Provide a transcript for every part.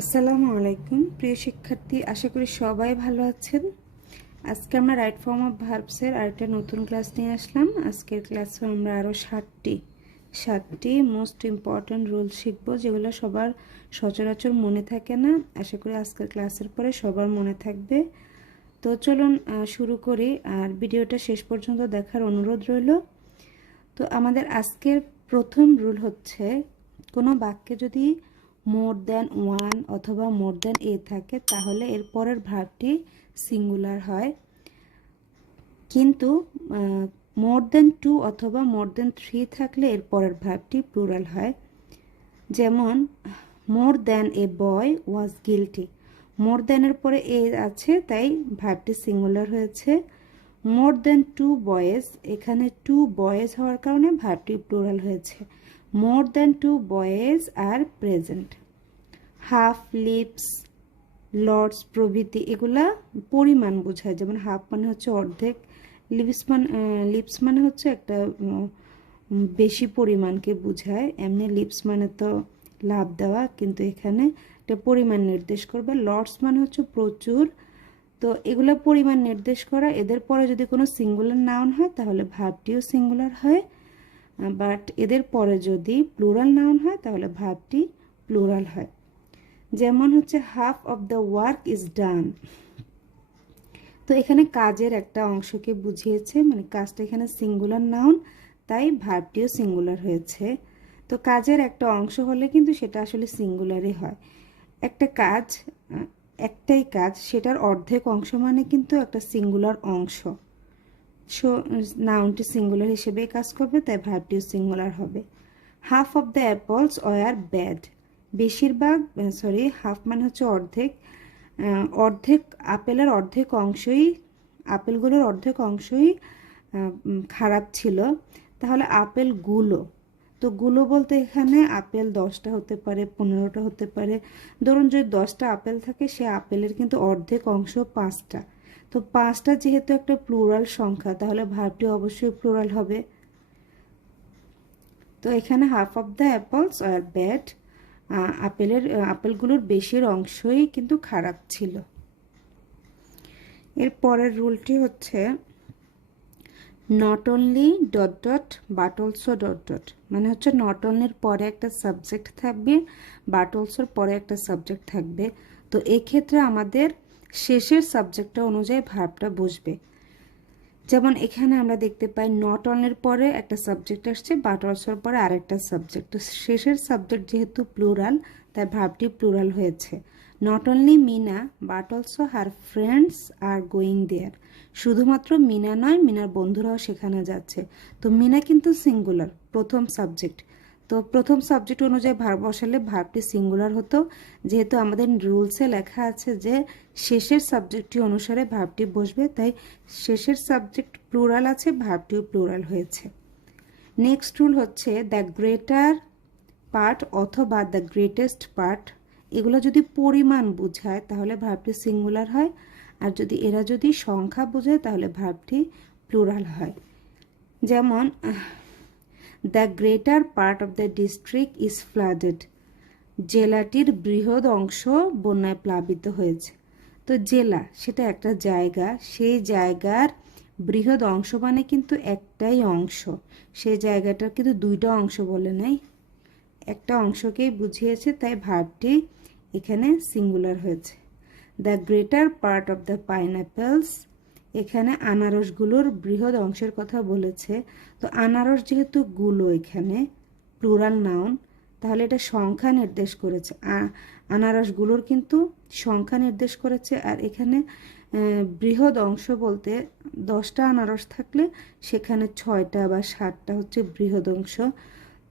আসসালামু আলাইকুম প্রিয় শিক্ষার্থী, আশা করি সবাই ভালো আছেন। আজকে আমরা রাইট ফর্ম অফ ভার্বসের আরেকটা নতুন ক্লাস নিয়ে আসলাম। আজকের ক্লাসে আমরা আরও সাতটি মোস্ট ইম্পর্ট্যান্ট রুল শিখব, যেগুলো সবার সচরাচর মনে থাকে না। আশা করি আজকের ক্লাসের পরে সবার মনে থাকবে। তো চলুন শুরু করি, আর ভিডিওটা শেষ পর্যন্ত দেখার অনুরোধ রইল। তো আমাদের আজকের প্রথম রুল হচ্ছে, কোনো বাক্যে যদি মোর দ্যান ওয়ান অথবা মোর দ্যান এ থাকে তাহলে এর পরের ভার্বটি সিঙ্গুলার হয়, কিন্তু মোর দ্যান টু অথবা মোর দ্যান থ্রি থাকলে এর পরের ভার্বটি প্লুরাল হয়। যেমন more than a boy was guilty, মোর দ্যানের পরে এ আছে তাই ভার্বটি সিঙ্গুলার হয়েছে। মোর দ্যান টু বয়েজ, এখানে টু বয়েজ হওয়ার কারণে ভার্বটি প্লুরাল হয়েছে। মোর দ্যান টু বয়েজ আর প্রেজেন্ট। হাফ, লিপস, লর্ডস প্রভৃতি এগুলা পরিমাণ বোঝায়। যেমন হাফ মানে হচ্ছে অর্ধেক, লিপস মানে হচ্ছে একটা বেশি পরিমাণকে বোঝায়। এমনি লিপস মানে তো লাভ দেওয়া, কিন্তু এখানে একটা পরিমাণ নির্দেশ করবে। লর্ডস মানে হচ্ছে প্রচুর। তো এগুলো পরিমাণ নির্দেশ করা। এদের পরে যদি কোনো সিঙ্গুলার নাউন হয় তাহলে ভার্বটিও সিঙ্গুলার হয়, বাট এদের পরে যদি প্লুরাল নাউন হয় তাহলে ভার্বটি প্লুরাল হয়। যেমন হচ্ছে half of the work is done. তো এখানে কাজের একটা অংশকে বুঝিয়েছে, মানে কাজটা এখানে সিঙ্গুলার নাউন, তাই ভার্বটিও সিঙ্গুলার হয়েছে। তো কাজের একটা অংশ হলে কিন্তু সেটা আসলে সিঙ্গুলারই হয়। একটা কাজ, একটাই কাজ, সেটার অর্ধেক অংশ মানে কিন্তু একটা সিঙ্গুলার অংশ। সো নাউনটি সিঙ্গুলার হিসেবেই কাজ করবে, তাই ভার্বটিও সিঙ্গুলার হবে। Half of the apples were bad, বেশিরভাগ, হাফ মানে হচ্ছে অর্ধেক, আপেলের অর্ধেক অংশই, আপেলগুলোর অর্ধেক অংশই খারাপ ছিল। তাহলে আপেলগুলো, তো গুলো বলতে এখানে আপেল 10টা হতে পারে, 15টা হতে পারে। ধরুন যদি 10টা আপেল থাকে, সে আপেলের কিন্তু অর্ধেক অংশ 5টা। তো 5টা যেহেতু একটা প্লুরাল সংখ্যা, তাহলে ভার্বটি অবশ্যই প্লুরাল হবে। তো এখানে half of the apples are bad, আপেলগুলোর বেশির অংশই কিন্তু খারাপ ছিল। এর পরের রুলটি হচ্ছে not only dot dot but also dot dot, মানে হচ্ছে নট অনলির পরে একটা সাবজেক্ট থাকবে, বাট অলসোর পরে একটা সাবজেক্ট থাকবে। তো এক্ষেত্রে আমাদের শেষের সাবজেক্টটা অনুযায়ী ভার্বটা বসবে। যেমন এখানে আমরা দেখতে পাই নট অনলির পরে একটা সাবজেক্ট আসছে, বাট অলসোর পরে আরেকটা সাবজেক্ট। তো শেষের সাবজেক্ট যেহেতু প্লুরাল, তাই ভার্বটি প্লুরাল হয়েছে। Not only Meena but also her friends are going there, শুধুমাত্র মিনা নয়, মিনার বন্ধুরাও সেখানে যাচ্ছে। তো মিনা কিন্তু সিঙ্গুলার, প্রথম সাবজেক্ট। তো প্রথম সাবজেক্ট অনুযায়ী ভার্ব বসালে ভার্বটি সিঙ্গুলার হতো। যেহেতু আমাদের রুলসে লেখা আছে যে শেষের সাবজেক্টটি অনুসারে ভার্বটি বসবে, তাই শেষের সাবজেক্ট প্লুরাল আছে, ভার্বটিও প্লুরাল হয়েছে। নেক্সট রুল হচ্ছে দ্য গ্রেটার পার্ট অথবা দ্য গ্রেটেস্ট পার্ট, এগুলো যদি পরিমাণ বোঝায় তাহলে ভার্বটি সিঙ্গুলার হয়, আর এরা যদি সংখ্যা বোঝায় তাহলে ভার্বটি প্লুরাল হয়। যেমন the greater part of the district is flooded, জেলাটির বৃহৎ অংশ বন্যায় প্লাবিত হয়েছে। তো জেলা সেটা একটা জায়গা, সেই জায়গার বৃহৎ অংশ মানে কিন্তু একটাই অংশ, সেই জায়গাটার কিন্তু দুইটা অংশ বলে নাই, একটা অংশকেই বুঝিয়েছে, তাই ভার্বটি এখানে সিঙ্গুলার হয়েছে। The greater part of the pineapples, এখানে আনারসগুলোর বৃহৎ অংশের কথা বলেছে। তো আনারস যেহেতু গুলো এখানে প্লুরাল নাউন, তাহলে এটা সংখ্যা নির্দেশ করেছে, আনারসগুলোর কিন্তু সংখ্যা নির্দেশ করেছে। আর এখানে বৃহৎ অংশ বলতে 10টা আনারস থাকলে সেখানে 6টা বা 7টা হচ্ছে বৃহৎ অংশ।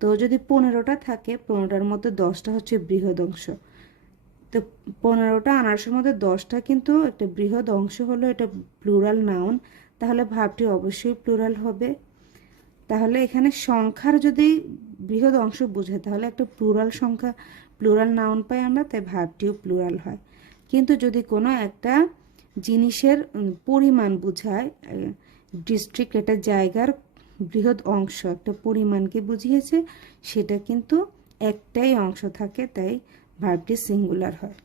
তো যদি 15টা থাকে, 15টার মধ্যে 10টা হচ্ছে বৃহৎ অংশ। তো 15টা আনারসের মধ্যে 10টা কিন্তু একটা বৃহৎ অংশ হলো, এটা প্লুরাল নাউন, তাহলে ভার্বটি অবশ্যই প্লুরাল হবে। তাহলে এখানে সংখ্যার যদি বৃহৎ অংশ বোঝায় তাহলে একটা প্লুরাল সংখ্যা, প্লুরাল নাউন পাই আমরা, তাই ভার্বটিও প্লুরাল হয়। কিন্তু যদি কোনো একটা জিনিসের পরিমাণ বোঝায়, ডিস্ট্রিক্ট একটা জায়গার বৃহৎ অংশ একটা পরিমাণকে বুঝিয়েছে, সেটা কিন্তু একটাই অংশ থাকে, তাই ভার্বটি সিঙ্গুলার হয়।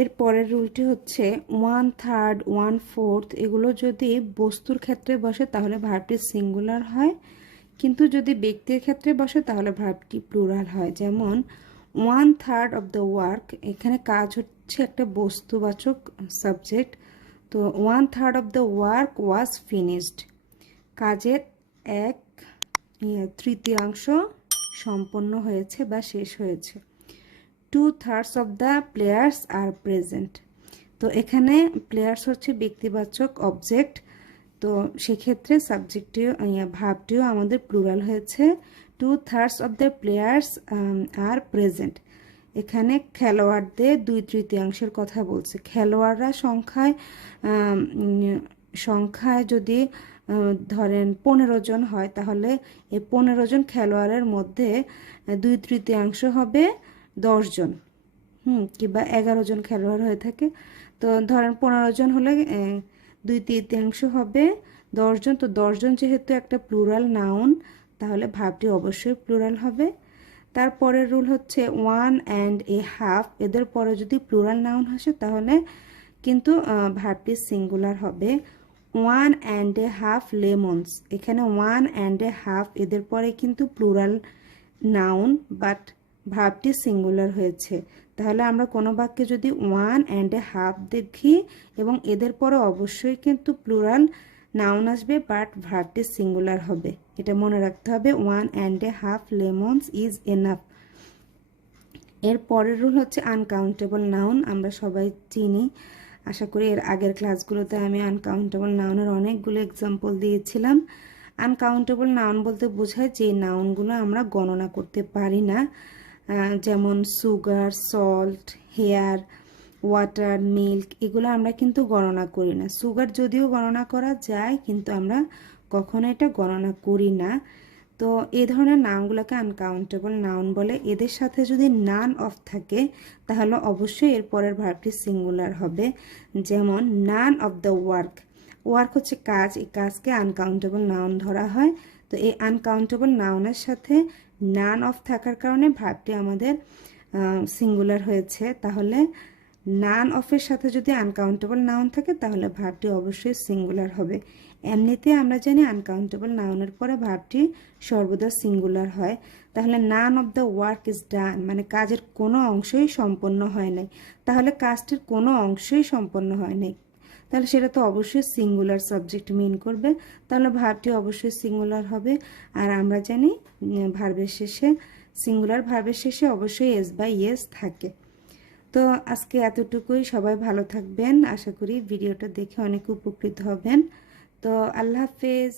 এর পরের রুলটি হচ্ছে 1/3, 1/4 এগুলো যদি বস্তুর ক্ষেত্রে বসে তাহলে ভার্বটি সিঙ্গুলার হয়, কিন্তু যদি ব্যক্তির ক্ষেত্রে বসে তাহলে ভার্বটি প্লুরাল হয়। যেমন 1/3 অফ দ্য ওয়ার্ক, এখানে কাজ হচ্ছে একটা বস্তুবাচক সাবজেক্ট, তো 1/3 of the work was finished, কাজের 1/3 সম্পন্ন হয়েছে বা শেষ হয়েছে। 2/3 of the players are present, তো এখানে প্লেয়ার্স হচ্ছে ব্যক্তিবাচক অবজেক্ট, তো সেক্ষেত্রে সাবজেক্টটিও ভার্বটিও আমাদের প্লুরাল হয়েছে। 2/3 of the players are present, এখানে খেলোয়াড়দের 2/3 কথা বলছে। খেলোয়াড়রা সংখ্যায় যদি ধরেন 15 জন হয়, তাহলে এই 15 জন খেলোয়াড়ের মধ্যে 2/3 হবে 10 জন, কিংবা 11 জন খেলোয়াড় হয়ে থাকে, তো ধরেন 15 জন হলে 2/3 হবে 10 জন, তো 10 জন যেহেতু একটা প্লুরাল নাউন, তাহলে ভার্বটি অবশ্যই প্লুরাল হবে। তারপরের রুল হচ্ছে 1.5, এদের পরে যদি প্লুরাল নাউন আসে তাহলে কিন্তু ভার্বটি সিঙ্গুলার হবে। 1.5 লেমনস, এখানে 1.5 এদের পরে কিন্তু প্লুরাল নাউন, বাট ভার্বটি সিঙ্গুলার হয়েছে। তাহলে আমরা কোনো বাক্যে যদি 1.5 দেখি এবং এদের পরে অবশ্যই কিন্তু প্লুরাল নাউন আসবে, বাট ভার্বটি সিঙ্গুলার হবে, এটা মনে রাখতে হবে। 1.5 লেমনস ইজ এনাফ। এর পরের রুল হচ্ছে আনকাউন্টেবল নাউন, আমরা সবাই চিনি, আশা করি এর আগের ক্লাসগুলোতে আমি আনকাউন্টেবল নাউনের অনেকগুলো এক্সাম্পল দিয়েছিলাম। আনকাউন্টেবল নাউন বলতে বোঝায় যে নাউনগুলো আমরা গণনা করতে পারি না, যেমন sugar, salt, hair, water, milk, এগুলো আমরা কিন্তু গণনা করি না। সুগার যদিও গণনা করা যায়, কিন্তু আমরা কখনো এটা গণনা করি না। তো এই ধরনের নাউনগুলোকে আনকাউন্টেবল নাউন বলে। এদের সাথে যদি নান অফ থাকে তাহলে অবশ্যই এর পরের ভার্বটি সিঙ্গুলার হবে। যেমন none of the work, work হচ্ছে কাজ, এই কাজকে আনকাউন্টেবল নাউন ধরা হয়। তো এই আনকাউন্টেবল নাউনের সাথে নান অফ থাকার কারণে ভার্বটি আমাদের সিঙ্গুলার হয়েছে। তাহলে নান অফের সাথে যদি আনকাউন্টেবল নাউন থাকে তাহলে ভার্বটি অবশ্যই সিঙ্গুলার হবে। এমনিতে আমরা জানি আনকাউন্টেবল নাউনের পরে ভার্বটি সর্বদা সিঙ্গুলার হয়। তাহলে none of the work is done, মানে কাজের কোনো অংশই সম্পন্ন হয় নাই, তাহলে কাজটির কোনো অংশই সম্পন্ন হয় নাই, তাহলে সেটা তো অবশ্যই সিঙ্গুলার সাবজেক্ট মিন করবে, তাহলে ভার্বটি অবশ্যই সিঙ্গুলার হবে। আর আমরা জানি ভার্বের শেষে, সিঙ্গুলার ভার্বের শেষে অবশ্যই এস বা ইয়েস থাকে। তো আজকে এতটুকুই, সবাই ভালো থাকবেন, আশা করি ভিডিওটা দেখে অনেক উপকৃত হবেন। তো আল্লাহ হাফেজ।